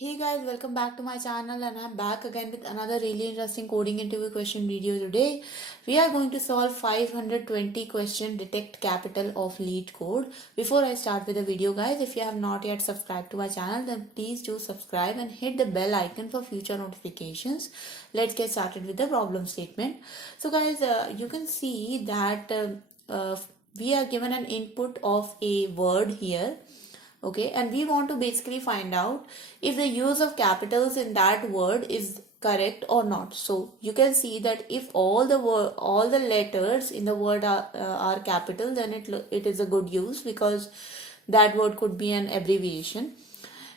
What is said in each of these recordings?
Hey guys, welcome back to my channel and I'm back again with another really interesting coding interview question video today. We are going to solve 520 question detect capital of Leetcode. Before I start with the video guys, if you have not yet subscribed to my channel then please do subscribe and hit the bell icon for future notifications. Let's get started with the problem statement. So guys, you can see that we are given an input of a word here. Okay, and we want to basically find out if the use of capitals in that word is correct or not. So you can see that if all the letters in the word are capital, then it is a good use because that word could be an abbreviation.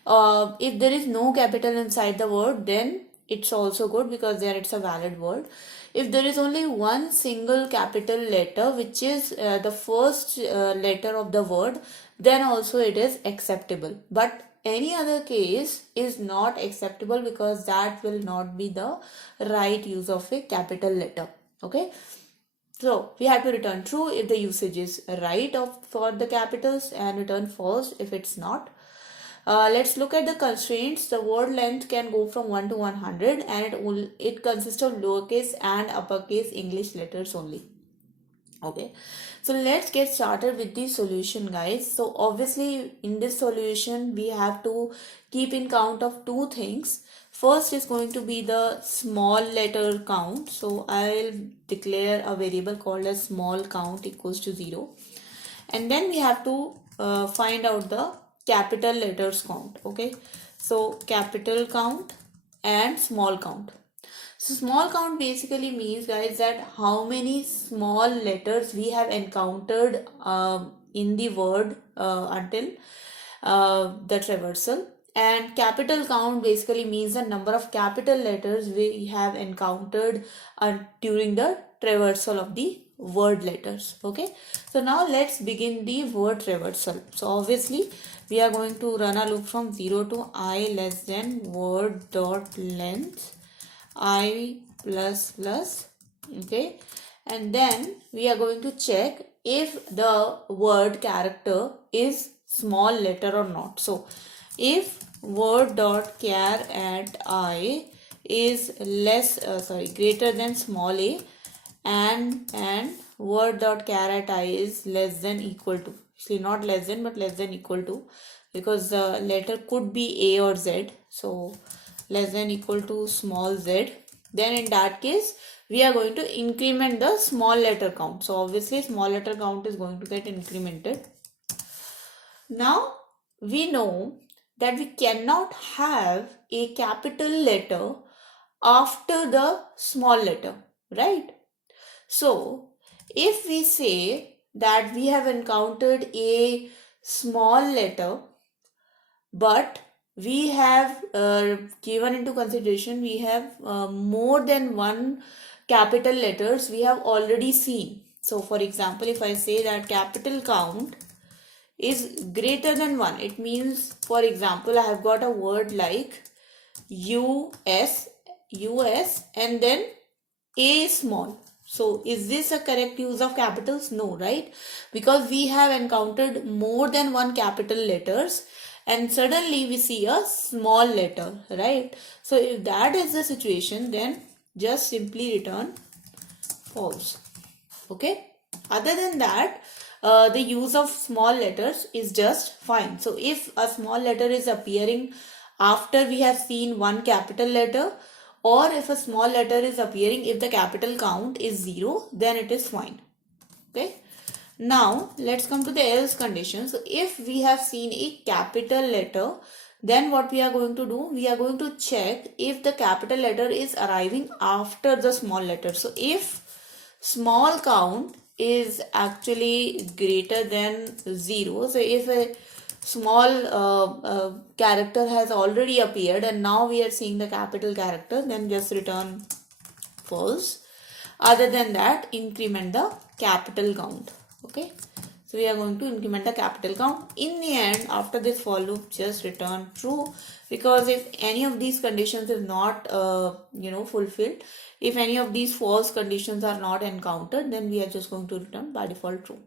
If there is no capital inside the word, then it's also good because there it's a valid word. If there is only one single capital letter, which is the first letter of the word, then also it is acceptable. But any other case is not acceptable because that will not be the right use of a capital letter. Okay. So we have to return true if the usage is right for the capitals and return false if it's not. Let's look at the constraints. The word length can go from 1 to 100 and it consists of lowercase and uppercase English letters only. Okay, so let's get started with the solution guys. So obviously in this solution we have to keep in count of two things. First is going to be the small letter count. So I'll declare a variable called as small count equals to 0. And then we have to find out the capital letters count. Okay, so capital count and small count. So small count basically means guys that how many small letters we have encountered in the word until the traversal, and capital count basically means the number of capital letters we have encountered during the traversal of the word letters. Okay, so now let's begin the word traversal. So obviously we are going to run a loop from 0 to I less than word dot length I plus plus. Okay, and then we are going to check if the word character is small letter or not. So if word dot char at I is greater than small a, and word dot char at I is less than equal to, see, not less than but less than equal to, because the letter could be a or z, so less than equal to small z, then in that case we are going to increment the small letter count. So obviously small letter count is going to get incremented. Now we know that we cannot have a capital letter after the small letter, right? So if we say that we have encountered a small letter, but we have given into consideration we have more than one capital letters we have already seen. So for example, if I say that capital count is greater than 1, it means, for example, I have got a word like US and then a small. So is this a correct use of capitals? No, right? Because we have encountered more than one capital letters and suddenly we see a small letter, right? So if that is the situation, then just simply return false. Okay, other than that the use of small letters is just fine. So if a small letter is appearing after we have seen one capital letter, or if a small letter is appearing if the capital count is 0, then it is fine. Okay, now let's come to the else condition. So if we have seen a capital letter, then what we are going to do, we are going to check if the capital letter is arriving after the small letter. So if small count is actually greater than 0, so if a small character has already appeared and now we are seeing the capital character, then just return false. Other than that, increment the capital count. Okay, so we are going to increment the capital count. In the end, after this for loop, just return true, because if any of these conditions is not fulfilled, if any of these false conditions are not encountered, then we are just going to return by default true.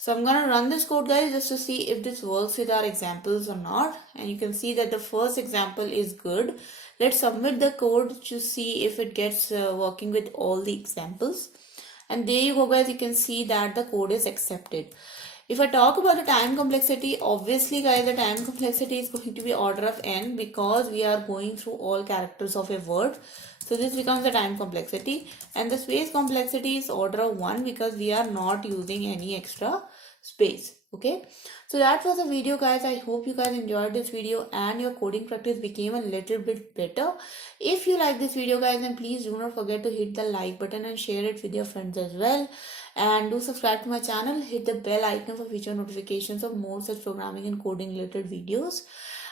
So I'm gonna run this code, guys, just to see if this works with our examples or not. And you can see that the first example is good. Let's submit the code to see if it gets working with all the examples. And there you go, guys, you can see that the code is accepted. If I talk about the time complexity, obviously, guys, the time complexity is going to be order of n because we are going through all characters of a word. So this becomes the time complexity, and the space complexity is order of 1 because we are not using any extra space. Okay, so that was the video, guys. I hope you guys enjoyed this video and your coding practice became a little bit better. If you like this video, guys, then please do not forget to hit the like button and share it with your friends as well. And do subscribe to my channel, hit the bell icon for future notifications of more such programming and coding related videos.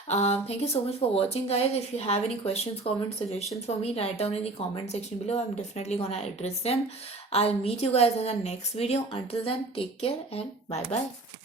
Thank you so much for watching, guys. If you have any questions, comments, suggestions for me, write down in the comment section below. I'm definitely gonna address them. I'll meet you guys in the next video. Until then, take care and bye bye.